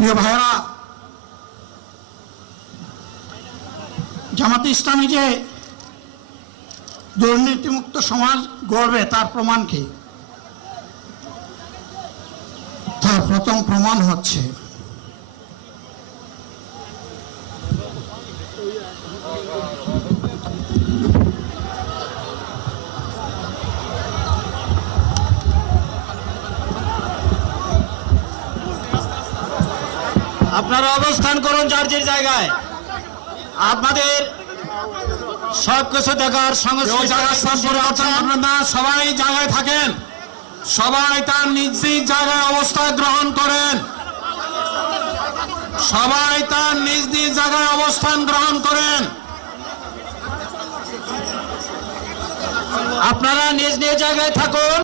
প্রিয় ভাইরা, জামাতে ইসলামী যে দুর্নীতিমুক্ত সমাজ গড়বে তার প্রমাণ কি? তার প্রথম প্রমাণ হচ্ছে আপনারা অবস্থান করুন যার যে জায়গায়। আপনাদের সবকিছু দেখার সঙ্গে সবাই জায়গায় থাকেন, সবাই তার নিজ নিজ জায়গায় অবস্থান গ্রহণ করেন, সবাই তার নিজ নিজ জায়গায় অবস্থান গ্রহণ করেন। আপনারা নিজ নিজ জায়গায় থাকুন।